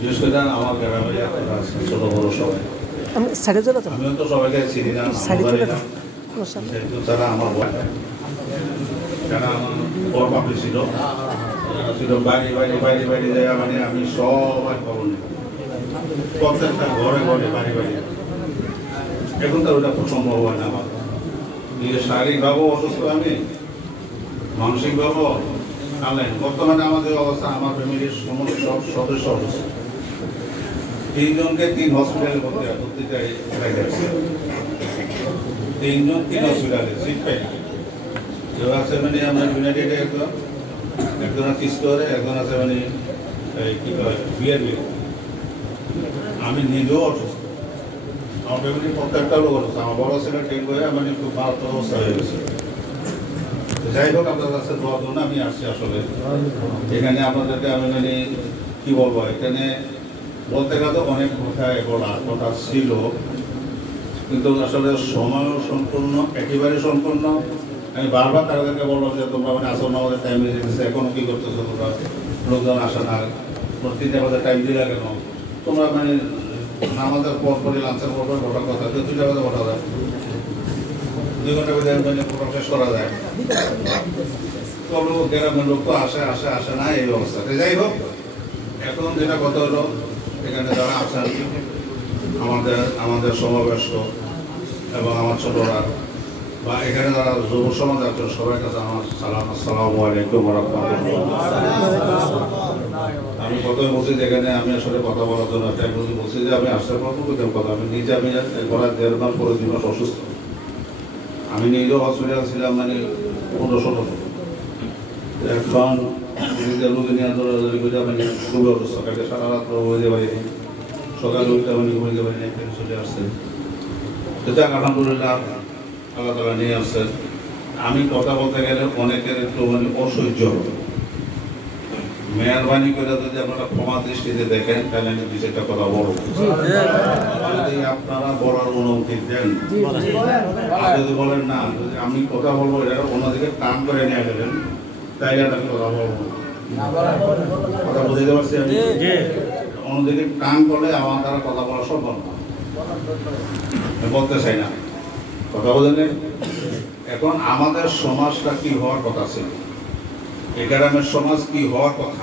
বিশেষ করে আমার গ্রামে ছোট বড় সবাই, আমিও তো সবাইকে চিনি না, যারা আমার যারা আমার বড় পাপড়ি ছিল বাইরে বাইরে বাইরে বাইরে জায়গা, মানে আমি সবাই খবর নিই, প্রত্যেকটা ঘরে ঘরে বাড়ি বাড়ি। এখন তো ওটা খুব সম্ভব হয় না আমার, নিজের শারীরিকভাবেও অসুস্থ, আমি মানসিকভাবেও আনলাইন। বর্তমানে আমাদের অবস্থা, আমার ফ্যামিলির সমস্ত সব সদস্য অসুস্থ, 3 জনকে 3 হসপিটালে ভর্তি আছে, 3 জন 3 হসপিটালে সিট পাই না। কেউ আছে মানে আমরা ইউনাইটেডে, একজন আছে স্টোরে, একজন আছে মানে কি কয় বিআরবি। আমি নিজেও অসুস্থ, আমার ফ্যামিলির প্রত্যেকটা লোক অসুস্থ। আমার বড় ছেলে ঠিক হয়ে মানে খুব মারাত্মক অবস্থা হয়ে গেছে। যাই হোক, আপনার কাছে দোয়ার জন্য আমি আসছি। আসলে এখানে আপনাদেরকে আমি মানে কি বলবো, এখানে বলতে গেলে তো অনেক কথা ছিল, কিন্তু আসলে সময়ও সম্পূর্ণ, একেবারে সম্পূর্ণ। আমি বারবার তাদেরকে বললাম যে তোমরা মানে আসল আমাদের টাইম দিয়ে দিচ্ছে, এখনো কি করতেছো তোমরা, লোকজন আসে না, 3 বাজে টাইম দিলে কেন তোমরা, মানে আমাদের পর পরে লাঞ্চের পর ঘটার কথা 2টা বাজে ঘটা যায়, 2 ঘন্টা বাজে মানে প্রোগ্রাম শেষ করা যায়। তবু গ্রামের লোক তো আসে না, এই অবস্থাতে। যাই হোক, এখন যেটা কথা হলো, এখানে যারা আছেন আমাদের সমাবেশ এবং আমার ছোটরা বা এখানে যারা যুব সমাজ আছেন, সবার কাছে আমার সালাম, আসসালামু আলাইকুম ওয়া রাহমাতুল্লাহ। আমি প্রথমে বলছি যে এখানে আমি আসলে কথা বলার জন্য বলছি যে আমি আসার প্রথম কথা, আমি নিজে আমি করার 1.5 মাস পরে 2 মাস অসুস্থ। আমি নিজেও হসপিটাল ছিলাম মানে 15-16 দিন। এখন রোগী নিয়ে দৌড়াদৌড়ি করে আমি খুবই অসুস্থ, কালকে সারা রাত ঘুমাইতে পারিনি, সকালে উঠতে আমি ঘুমাইতে পারিনি, এখানে চলে আসছে। সেটা আলহামদুলিল্লাহ আল্লাহ তাআলা নিয়ে আসছেন। আমি কথা বলতে গেলে অনেকের একটু মানে অসহ্য হবে, মেহরবানি করে যদি আপনারা ক্ষমা দৃষ্টিতে দেখেন তাহলে আমি 2-1টা কথা বলবো, যদি আপনারা বলার অনুমতি দেন। যদি বলেন না, যদি আমি কথা বলবো এটা অন্যদিকে টান করে নিয়ে গেলেন, তাইলে আমি কথা বলবো, কথা বুঝতে পারছি আমি। অন্যদিকে টান করলে আমার দ্বারা কথা বলা সম্ভব না, আমি বলতে চাই না, কথা বলেন। এখন আমাদের সমাজটা কি হওয়ার কথা ছিল, এই গ্রামের সমাজ কি হওয়ার কথা,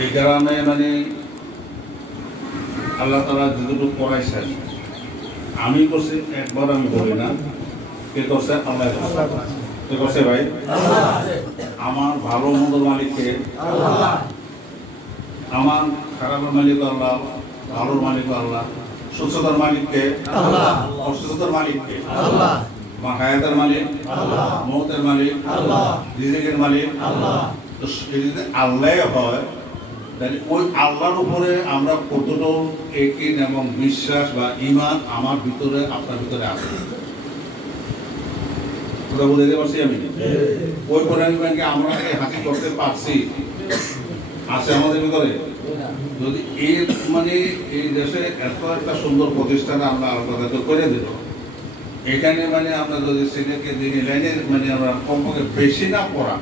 এই গ্রামে মানে আল্লাহ তাআলা যেটুকু করাইছেন, আমি করছি একবার, আমি বলি না, কে করছে? আল্লাহ কে করছে ভাই? আমার ভালো মন্দ মালিককে, আমার খারাপের মালিক আল্লাহ, ভালোর মালিক আল্লাহ, সুস্থতার মালিককে আল্লাহ, অসুস্থতার মালিককে আল্লাহ, হায়াতের মালিক আল্লাহ, মৌতের মালিক আল্লাহ, রিজিকের মালিক আল্লাহ। তো যদি আল্লাহ হয়, তাহলে ওই আল্লাহর উপরে আমরা কতটুকু ইয়াকিন এবং বিশ্বাস বা ঈমান আমার ভিতরে, আপনার ভিতরে আছে, কথা বুঝতে পারছি আমি। ওই পরিমাণকে আমরা হাসিল করতে পারছি, আছে আমাদের ভিতরে। যদি এই মানে এই দেশে এত একটা সুন্দর প্রতিষ্ঠান আমরা আলাদা করে দিল, এখানে মানে আমরা যদি ছেলেকে দিনই লাইনে মানে আমরা কমপক্ষে বেশি না পড়া,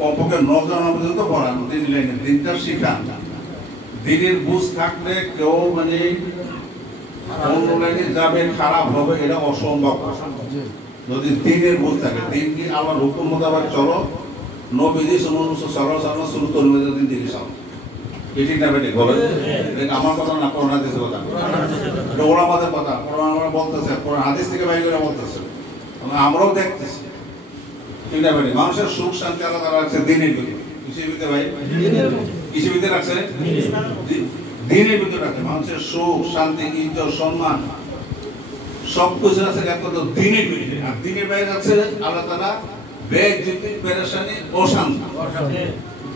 কমপক্ষে 9 জন পর্যন্ত পড়ান, দিনই লাইনে দিনটা শিখান, দিনের বুঝ থাকলে কেউ মানে অন্য লাইনে যাবে, খারাপ হবে, এটা অসম্ভব। যদি দিনের বুঝ থাকে, দিন কি আমার হুকুম মোতাবেক চলো, নবীজি সাল্লাল্লাহু আলাইহি দিন চলো, ঠিক না বেটি বলেন? আমার কথা না, কোরআন হাদিসের কথা, ওলামাদের কথা, কোরআন বলতেছে, কোরআন হাদিস থেকে বাইরে করে বলতেছে, আমরাও দেখতেছি, ঠিক না বেটি? মানুষের সুখ শান্তি আল্লাহ তাআলা রাখছে দিনের ভিতরে, কিসের ভিতরে ভাই? কিসের ভিতরে রাখছে? দিনের ভিতরে রাখছে। মানুষের সুখ শান্তি, ইজ্জত, সম্মান সবকিছু আছে একমাত্র দিনের ভিতরে। আর দিনের বাইরে আছে আল্লাহ তাআলা বেইজ্জতি, পেরেশানি, অশান্তি।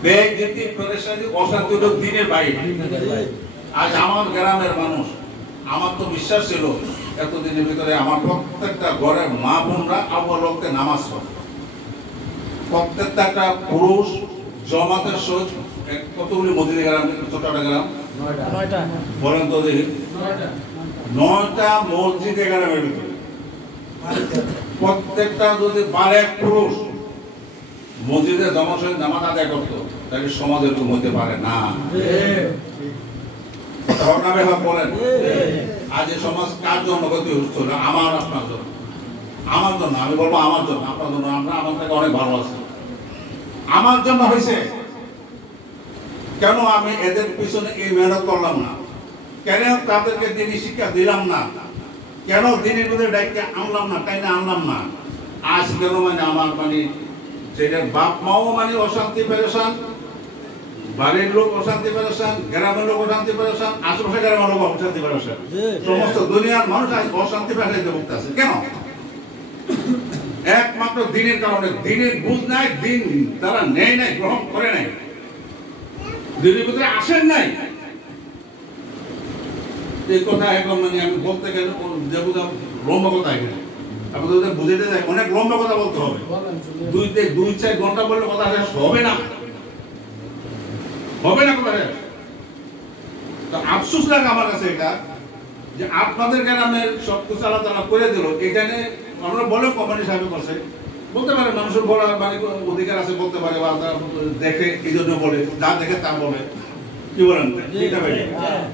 বেইজ্জতি, পেরেশানি, অশান্তি হলো দিনের বাইরে। আজ আমার গ্রামের মানুষ, আমার তো বিশ্বাস ছিল এতদিনের ভিতরে আমার প্রত্যেকটা ঘরের মা বোনরা আউয়াল ওয়াক্তে নামাজ পড়ে, প্রত্যেকটা একটা পুরুষ জমাতের সহিত। কতগুলি মসজিদে গেলাম, ছোটটা গেলাম 9টা, বলেন তো দেখি, 9টা মসজিদে গ্রামের ভিতরে প্রত্যেকটা যদি বালেক পুরুষ মসজিদে জমা সহিত নামাজ আদায় করতো, তাহলে সমাজ এরকম হতে পারে না। সরকারে বলেন আজ এই সমাজ কার জন্য ক্ষতি হচ্ছে? আমার আপনার জন্য, আমার জন্য। আমি বলবো আমার জন্য, আপনার জন্য। আমরা আমার থেকে অনেক ভালো আছি, আমার জন্য হয়েছে। কেন আমি এদের পিছনে এই মেহনত করলাম না? কেন তাদেরকে দিনই শিক্ষা দিলাম না? কেন দিনের মধ্যে ডাইকে আনলাম না, তাই না আনলাম না? আজ কেন মানে আমার মানে সেটার বাপ মাও মানে অশান্তি পেরেশান, বাড়ির লোক অশান্তি পেরেশান, গ্রামের লোক অশান্তি পেরেশান, আশেপাশে গ্রামের লোক অশান্তি পেরেশান, সমস্ত দুনিয়ার মানুষ আজ অশান্তি পেরেশানিতে ভুগতেছে। কেন? একমাত্র দিনের কারণে। দিনের বুঝ নাই, দিন তারা নেয় নাই, গ্রহণ করে নাই, দিনের ভিতরে আসেন নাই। এই কথা এখন মানে আমি বলতে গেলে লম্বা কথা এখানে আপনাদের বুঝাইতে যায়, অনেক লম্বা কথা বলতে হবে। 2-4 ঘন্টা বললে কথা শেষ হবে না, হবে না কথা শেষ। তো আফসোস লাগে আমার কাছে এটা, যে আপনাদের গ্রামের সবকিছু আলাদা করে দিল। এখানে আমরা বলে কোম্পানি সাহেব করছে, বলতে পারে মানুষের বলার মানে অধিকার আছে, বলতে পারে, বা দেখে এই জন্য বলে, যা দেখে তা বলে। কি বলেন?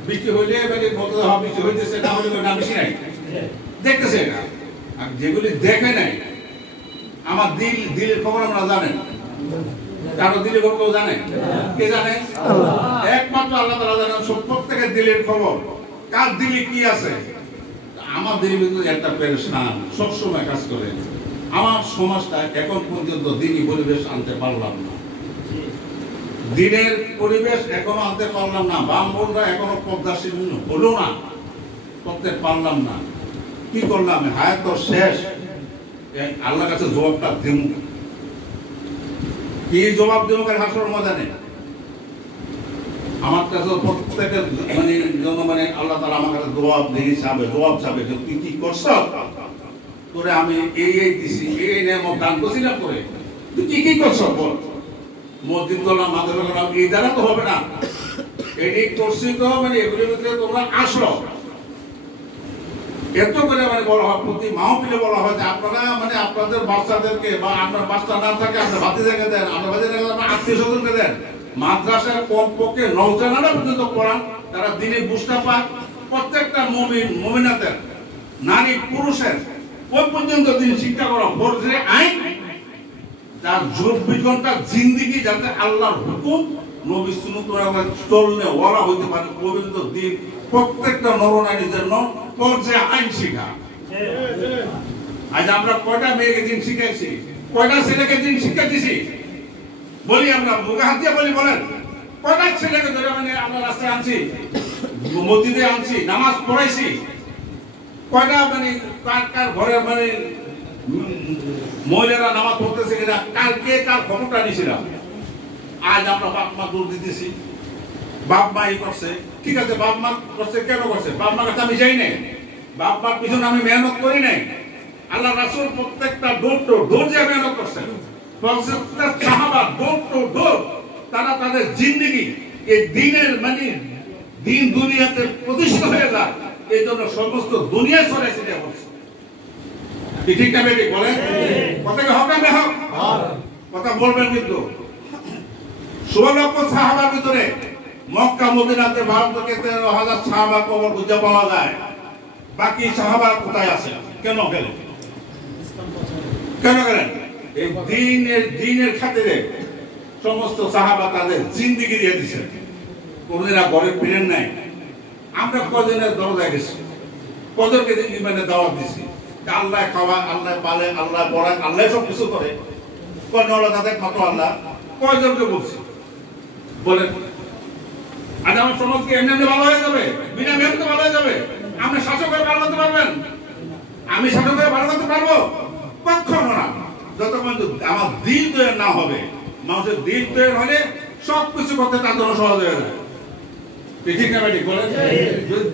বৃষ্টি হইলে বলতে হবে বৃষ্টি হইতেছে, না হলে না বৃষ্টি নাই, দেখতেছে না। আর যেগুলি দেখে নাই, আমার দিলের খবর আমরা জানেন, কারো দিলের খবর কেউ জানে? কে জানে? একমাত্র আল্লাহ তাআলা জানেন প্রত্যেকের দিলের খবর, কার দিলে কি আছে। আমার দিলের ভিতরে একটা পেরেশান সবসময় কাজ করে। আমার সমাজটা এখন পর্যন্ত দিনই পরিবেশ আনতে পারলাম না, দিনের পরিবেশ এখনো আনতে পারলাম না। বামবনরা এখনো পদ্মাসীন হলো না, করতে পারলাম না। কি করলাম? হায়াত তো শেষ, আল্লাহর কাছে জবাবটা দেব। কি জবাব দেব? হাসরের ময়দানে আমার কাছে প্রত্যেকের মানে আল্লাহ তাআলা আমার কাছে জবাব চাবে যে তুই কি করছ? তোরে আমি এই দিছি, এই নেমত দান করছিলাম, করে তুই কি করছ বল। মসজিদ করলাম, মাদ্রাসা করলাম, এই দ্বারা তো হবে না। এটি করছি তো মানে এগুলির ভিতরে তোমরা আসলো। এত করে মানে বলা হয়, প্রতি মাহফিলে বলা হয় যে আপনারা মানে আপনাদের বাচ্চাদেরকে, বা আপনার বাচ্চা না থাকে আপনার ভাতিজাকে দেন, আপনার ভাতিজাকে আপনার আত্মীয় স্বজনকে দেন। মাদ্রাসার কমপক্ষে নওজোয়ানরা পর্যন্ত পড়ান, তারা দিনে বুঝতে পায়। প্রত্যেকটা মুমিনাতের, নারী পুরুষের ওই পর্যন্ত দিন শিক্ষা করা ফরজে আইন। তার 24 ঘন্টা জিন্দেগি যাতে আল্লাহর হুকুম নবী সুন্নাত চলনে ওরা হইতে পারে, পর্যন্ত দিন প্রত্যেকটা নরনারীর জন্য ফরজে আইন শিখা। আজ আমরা কয়টা মেয়েকে দিন শিখাইছি, কয়টা ছেলেকে দিন শিক্ষা দিছি? বলি আমরা মুখে হাত দিয়ে বলি, বলেন কয়টা ছেলেকে ধরে মানে আমরা রাস্তায় আনছি, মসজিদে আনছি, নামাজ পড়াইছি? কয়টা মানে কার ঘরে মানে মহিলারা নামাজ পড়তেছে কিনা, কার খবরটা নিয়েছিলাম? আজ আমরা বাপ মা দূর দিতেছি, বাপ মা এই করছে। ঠিক আছে, বাপ মা করছে, কেন করছে? বাপ মার কাছে আমি যাই নাই, বাপ মার পিছনে আমি মেহনত করি নাই। আল্লাহ রাসূল প্রত্যেকটা ডোর টু ডোর যে মেহনত করছেন, প্রত্যেকটা সাহাবা ডোর টু ডোর তারা তাদের জিন্দেগি এই দিনের মানে দিন দুনিয়াতে প্রতিষ্ঠিত হয়ে যায়, এই জন্য সমস্ত দুনিয়া ছড়াই ছিটিয়ে পড়ছে। ঠিক না বেটি বলেন? কথাকে হোক না হোক, কথা বলবেন। কিন্তু 16 লক্ষ সাহাবার ভিতরে মক্কা মদিনাতে 12 থেকে 13,000 সাহাবা কবর খুঁজে পাওয়া যায়। বাকি সাহাবা কোথায় আছে? কেন গেলেন? কেন গেলেন? এই দিনের খাতিরে সমস্ত সাহাবা তাদের জিন্দেগি দিয়ে দিয়েছেন, কোনদিন ঘরে ফিরেন নাই। আমরা কজনের দরজায় গেছি, কজনকে ইমানের দাওয়াত দিছি। আল্লাহ খাওয়া, আল্লাহ পালে, আল্লাহ পড়ায়, আল্লাহ সব কিছু করে। তাদের কত আল্লাহ, কয়জনকে বলছি বলেন? আজ আমার সমাজকে এমনি ভালো হয়ে যাবে? বিনা মেহনতে ভালো হয়ে যাবে? আপনি শাসক হয়ে ভালো করতে পারবেন? আমি শাসক হয়ে ভালো করতে পারবো? কখনো না। যতক্ষণ আমার দিল তৈরি না হবে, মানুষের দিল তৈরি হলে সবকিছু করতে তার জন্য সহজ হয়ে যায়। ঠিক না ঠিক বলেন?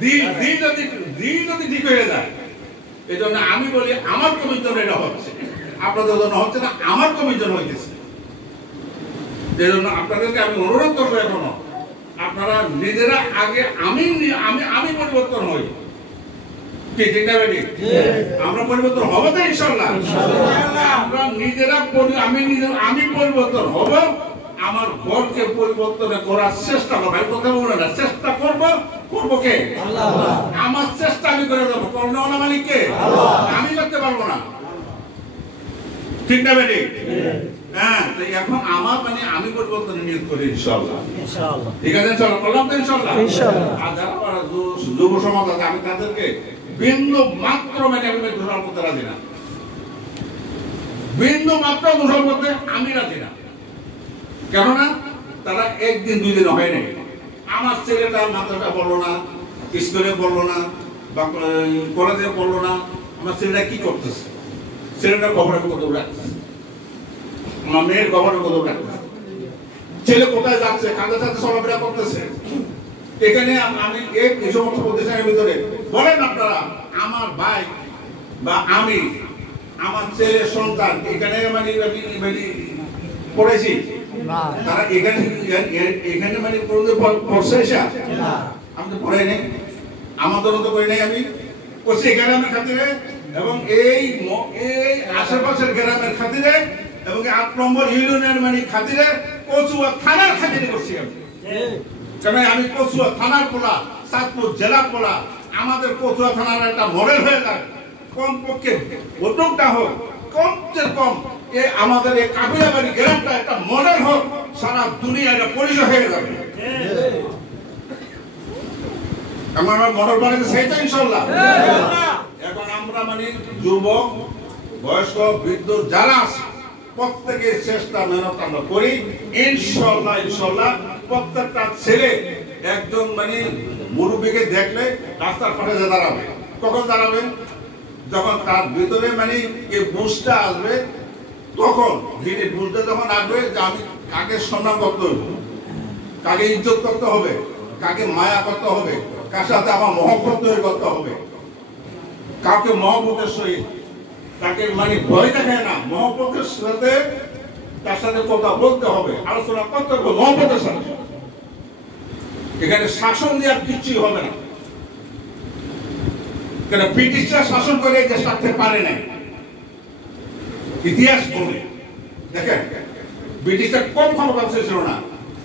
দিল যদি ঠিক হয়ে যায়, এই জন্য আমি বলি আমার কমির জন্য এটা হচ্ছে, আপনাদের জন্য হচ্ছে না, আমার কমির জন্য হইতেছে। এই জন্য আপনাদেরকে আমি অনুরোধ করবো, এখনো আপনারা নিজেরা আগে আমি পরিবর্তন হই। ঠিক না বেটি? আমরা পরিবর্তন হবো তো ইনশাআল্লাহ। আমরা নিজেরা আমি পরিবর্তন হব, আমার ঘরকে পরিবর্তন করার চেষ্টা করবো। কথা বলবো না, চেষ্টা করবো করবো কে? আমার চেষ্টা আমি করে দেবো, করোনা মানে কে? আমি করতে পারবো না, ঠিক না বেটি? হ্যাঁ, তো এখন আমার মানে আমি পরিবর্তন নিয়োগ করি ইনশাআল্লাহ। ঠিক আছে, ইনশাআল্লাহ বললাম তো ইনশাআল্লাহ। আর যারা যুব সমাজ আছে আমি তাদেরকে বিন্দু মাত্র মানে আমি দোষার করতে রাজি না, বিন্দু মাত্র দোষার করতে আমি রাজি না। কেননা তারা একদিন দুই দিন হয় নাই। আমার ছেলেটা মাদ্রাসা পড়লো না, স্কুলে পড়লো না, বা কলেজে পড়লো না, আমার ছেলেটা কি করতেছে, ছেলেটার খবর আমি কোথাও রাখতেছি, আমার মেয়ের খবর আমি কোথাও রাখতেছি, ছেলে কোথায় যাচ্ছে, কাদের সাথে চলাফেরা করতেছে। এখানে আমি এই সমস্ত প্রতিষ্ঠানের ভিতরে বলেন আপনারা, আমার ভাই বা আমি, আমার ছেলের সন্তান এখানে মানে পড়েছি, তারা এখানে মানে পড়ছে এসে আমি তো পড়াই নাই, আমাদের তো করি নাই, আমি করছি গ্রামের খাতিরে এবং এই আশেপাশের গ্রামের খাতিরে এবং ৮ নম্বর ইউনিয়নের মানে খাতিরে কচুয়া থানার খাতিরে করছি আমি। কেন আমি কচুয়া থানার পোলা, চাঁদপুর জেলা পোলা, আমাদের কচুয়া থানার একটা মডেল হয়ে যায়, কমপক্ষে উদ্যোগটা হোক, কমসে কম আমাদের এই কাবিলাবাড়ি গ্রামটা একটা মডেল হোক, সারা দুনিয়া একটা পরিচয় হয়ে যাবে। আমার মডেল বানাতে চাইতো ইনশাআল্লাহ। এখন আমরা মানে যুবক, বয়স্ক, বৃদ্ধ যারা আছে প্রত্যেকের চেষ্টা মেহনত আমরা করি ইনশাআল্লাহ। ইনশাআল্লাহ প্রত্যেকটা ছেলে একজন মানে মুরব্বীকে দেখলে রাস্তার পাশে দাঁড়াবে। কখন দাঁড়াবে? যখন তার ভিতরে মানে এই বুঝটা আসবে, তখন যিনি বুঝতে যখন আসবে যে আমি কাকে সম্মান করতে হবে, কাকে ইজ্জত করতে হবে, কাকে মায়া করতে হবে, কার সাথে আমার মহব্বত তৈরি করতে হবে, কাউকে মহব্বতের সহিত তাকে মানে ভয় দেখায় না, মহব্বতের সাথে তার সাথে কথা বলতে হবে, আলোচনা করতে হবে মহব্বতের সাথে। এখানে শাসন দেওয়ার কিছুই হবে না, কেন ব্রিটিশরা শাসন করে যে থাকতে পারে না। ইতিহাস বলে দেখেন, ব্রিটিশরা কম ক্ষমতা ছিল না,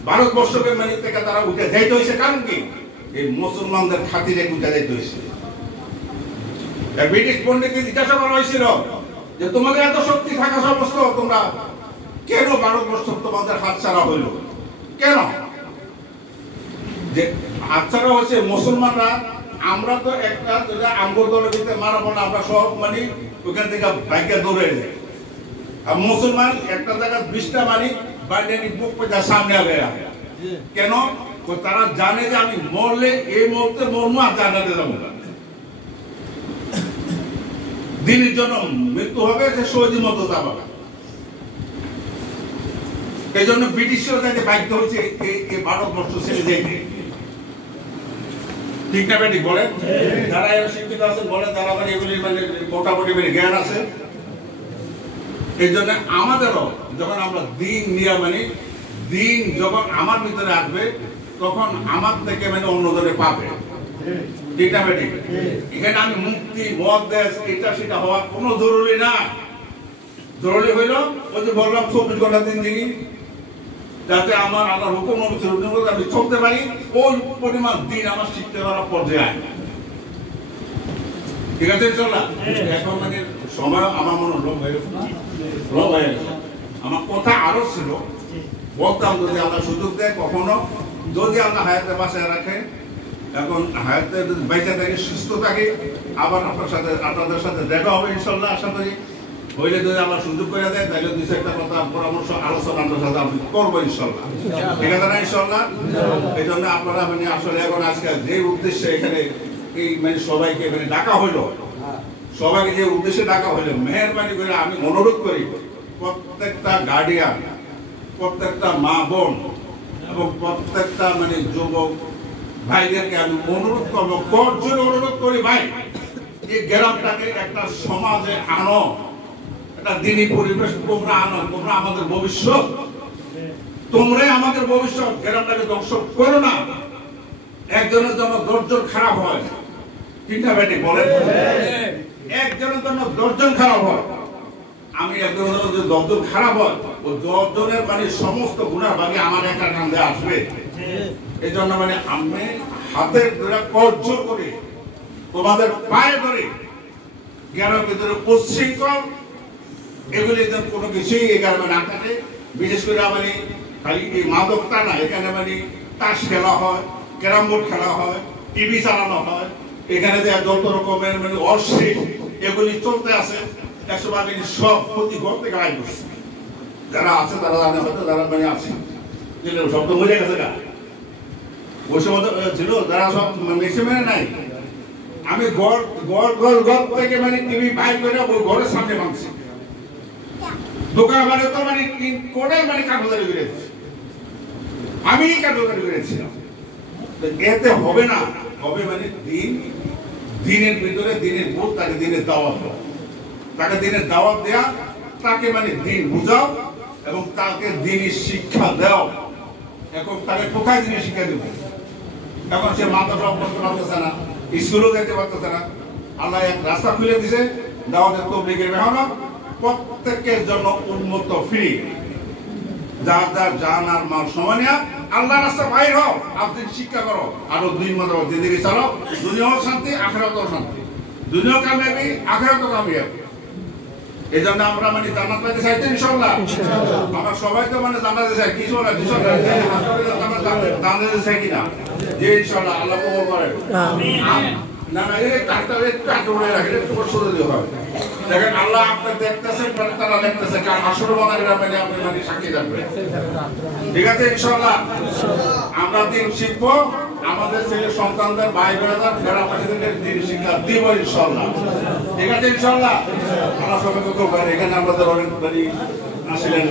ভারতবর্ষকে মানে থেকে তারা উঠে যাইতে হয়েছে। কারণ কি? এই মুসলমানদের খাতিরে উঠে যাইতে হয়েছে। ব্রিটিশ পণ্ডিতকে জিজ্ঞাসা করা হয়েছিল যে তোমাদের এত শক্তি থাকা সত্ত্বেও তোমরা কেন ভারতবর্ষ তোমাদের হাতছাড়া হইল? কেন যে হাতছাড়া হয়েছে? মুসলমানরা, আমরা তো একটা আমগর দলের ভিতরে মারা পড়লে আমরা সব মানে ওইখান থেকে বাইকে দৌড়ে যাই, আর মুসলমান একটা জায়গায় 20টা মানি বাইরে বুক পেঁচা সামনে আগে। কেন? তারা জানে যে আমি মরলে এই মুহূর্তে মরবো আর জানাতে যাবো না, দিনের জন্য মৃত্যু হবে, সে শহীদের মতো যাবো না। এই জন্য ব্রিটিশরা যাতে বাধ্য হয়েছে এই ভারতবর্ষ ছেড়ে যেতে। ঠিক না বেটি বলেন? যারা শিক্ষিত আছেন বলে, যারা মানে এগুলি মানে মোটামুটি জ্ঞান আছে। এই জন্য আমাদেরও যখন আমরা দিন নিয়ে মানে দিন যখন আমার ভিতরে আসবে, তখন আমার থেকে মানে অন্যজনে পাবে। ঠিক না বেটি? এখানে আমি মুক্তি, মত দেশ, এটা সেটা হওয়া কোনো জরুরি না। জরুরি হইল ওই যে বললাম 24 ঘন্টা জিন্দেগি, যাতে আমার আল্লাহর হুকুম অনুযায়ী আমি চলতে পারি, ওই পরিমাণ দিন আমার শিখতে পারার পর্যায়ে। ঠিক আছে ইনশাআল্লাহ। এখন মানে সময় আমার মনে লোভ হয়ে গেছে, আমার কথা আরো ছিল, বলতাম যদি আল্লাহ সুযোগ দেয়, কখনো যদি আল্লাহ হায়াতে বাঁচায় রাখে, এখন হায়াতে বেঁচে থাকে, সুস্থ থাকে, আবার আপনাদের সাথে দেখা হবে ইনশাআল্লাহ। আশা করি হইলে যদি আমার সুযোগ করে দেয়, তাহলে 2-4টা কথা পরামর্শ আলোচনা আপনার সাথে আমি করবো ইনশাআল্লাহ। ঠিক আছে না ইনশাআল্লাহ? এই জন্য আপনারা মানে আসলে এখন আজকে যে উদ্দেশ্যে এখানে এই মানে সবাইকে মানে ডাকা হইলো, সবাইকে যে উদ্দেশ্যে ডাকা হইলো, মেহেরবানি করে আমি অনুরোধ করি প্রত্যেকটা গার্ডিয়ান, প্রত্যেকটা মা বোন এবং প্রত্যেকটা মানে যুবক ভাইদেরকে আমি অনুরোধ করবো, করজোরে অনুরোধ করি, ভাই এই গ্রামটাকে একটা সমাজে আনো, একটা দিনী পরিবেশ তোমরা আনো, তোমরা আমাদের ভবিষ্যৎ, তোমরাই আমাদের ভবিষ্যৎ। গ্রামটাকে ধ্বংস করো না। একজনের জন্য 10 জন খারাপ হয়, ঠিক না বেটি বলেন? একজনের জন্য 10 জন খারাপ হয়, আমি একজনের জন্য 10 জন খারাপ হয়, ওই 10 জনের মানে সমস্ত গুনার ভাগে আমার একটা কান্দে আসবে। এই জন্য মানে আমি হাতের ধরে কর্য করে তোমাদের পায়ে ধরে জ্ঞানের ভিতরে উচ্ছৃঙ্খল এগুলি কোনো কিছুই এখানে না থাকে। বিশেষ করে মানে খালি এই মাদকটা না, এখানে মানে তাস খেলা হয়, ক্যারাম বোর্ড খেলা হয়, টিভি চালানো হয়, এখানে যে যত রকমের মানে অশ্লীল এগুলি চলতে আছে, একশো ভাগ সব ক্ষতি করতে গায়ে বসছে। যারা আছে তারা জানে, হয়তো যারা মানে আছে শব্দ বুঝে গেছে গা, ওই সময় ছিল যারা সব মেসে মেনে নাই। আমি ঘর থেকে মানে টিভি বাইর করে ওই ঘরের সামনে ভাঙছি, দোকান মানে তো মানে করে মানে কাগজারি করেছি, আমি কাগজারি করেছিলাম। এতে হবে না, হবে মানে দিনের ভিতরে দিনের ভোট, তাকে দিনের দাওয়াত দাও, তাকে দিনের দাওয়াত দেয়া, তাকে মানে দিন বুঝাও এবং তাকে দিনের শিক্ষা দাও। এখন তাকে কোথায় দিনের শিক্ষা দেব? এখন সে মাদ্রাসা করতে পারতেছে না, স্কুলেও যেতে পারতেছে না। আল্লাহ এক রাস্তা খুলে দিছে, দাওয়াতের তবলিগের মেহনত প্রত্যেকের জন্য উন্মুক্ত ফ্রি। যার যার জান আর মাল সময় নেয়া আল্লাহ রাস্তা বাইর হও, আপনি শিক্ষা করো, আরো দুই মাত্র জিন্দগি চালাও, দুনিয়াও শান্তি আখিরাতেও শান্তি, দুনিয়াও কামিয়াবি আখিরাতেও কামিয়াবি। এই জন্য আমরা মানে জান্নাত পাইতে চাইতে ইনশাআল্লাহ। আমরা সবাই তো মানে জান্নাতে চাই, কিছু না কিছু না জান্নাতে চাই কিনা, যে ইনশাআল্লাহ আল্লাহ কবুল করেন। না না এই কাটটা একটু আটকে রাখেন, একটু সরে দিতে হবে। দেখেন আল্লাহ আপনাকে দেখতেছেন, তারা দেখতেছে, কারণ আসলে বাঙালিরা মানে আপনি মানে সাক্ষী থাকবে। ঠিক আছে ইনশাআল্লাহ আমরা দিন শিখবো, আমাদের ছেলে সন্তানদের ভাই বোনেরা গ্রামবাসীদের দিন শিক্ষা দিব ইনশাআল্লাহ। ঠিক আছে ইনশাআল্লাহ। আল্লাহ সবাইকে কবুল করেন। এখানে আমাদের অনেক আসলেন।